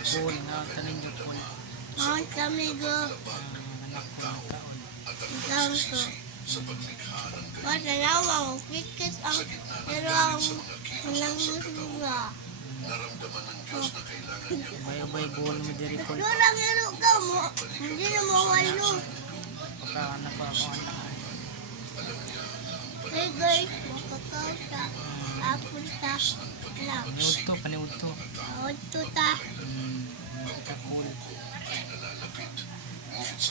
Bol nga tanin niyo po. Ang kami go. Anak ko na taon. Lang ko. Matalawa ko. Kikis ang pero ang musga. Bay-bay bol mo diri ko. Lulang yun ka mo. Hindi na mawalo. Pagkaanak ko ako anak. Hey guys, makakauta. Apple ta. Lang. Paniudto. Auto ta. Kakul.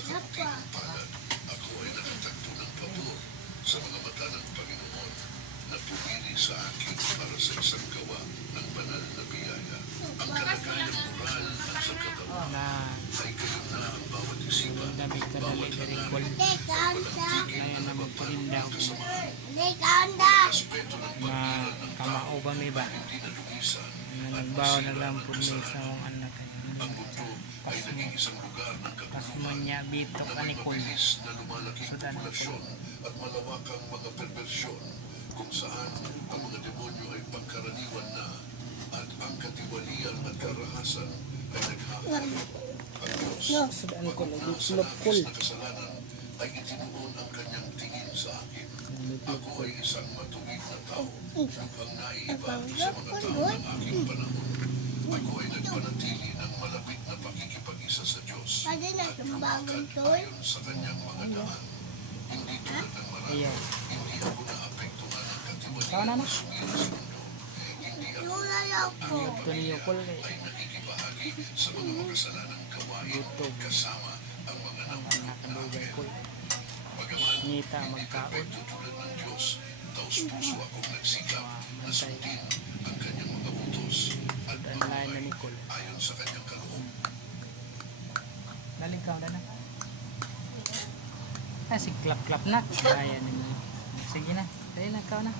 Apa? Ako ay nakatagpo ng pabor sa mga mata ng Panginoon na pumili sa akin para sa isang gawa ng banal na biyaya. Ang kalagayang moral at sa katawan Na ay kayo na ang bawat isipan, nabi ka dali diri ko. Hindi kanda. Kaya na magparindaw. Hindi kanda. respeto ng Na kamao ba may ba? hindi nalugisan. Na nagbawa na lang po may sa akong anak. Ang mundo ay naging isang lugar ng Pasmo niya bitok anikol. mabilis na lumalaking Sudan populasyon at malawakang mga perversyon kung saan ang mga demonyo ay pangkaraniwan na at ang katiwalian at karahasan ay naghahalo. Ang Diyos, Sudan ko na lagi sa lupkol. labis na kasalanan ay itinuon ang kanyang tingin sa akin. Ako ay isang matuwid na tao, mukhang naiiba sa mga tao ng aking panahon. Ako ay nagpanatili ng malapit na pakikipag-isa sa Diyos Pwede na at tumbagong lumakad to. ayon sa kanyang mga daan. Hindi tulad ng marami, Ayan. hindi ako naapektuhan ng Ikaw katiwalian na na na. sumira sa mundo. Hindi ako Lulay ako. Ito niyo kol kay. ay nakikibahagi sa mga makasalanang gawain Gutom. kasama ang mga Ang nauna. anak ng dugay kol. Bagaman Ngita magkaon. perfecto tulad ng Diyos, taos-puso akong nagsikap na sundin ang kanyang mga utos at Sudan lain na Nicole. ayon sa kanyang kaloob. Nalingkaw na na. Si klap-klap na. Ayan na. Sige na. Dali na, ikaw na.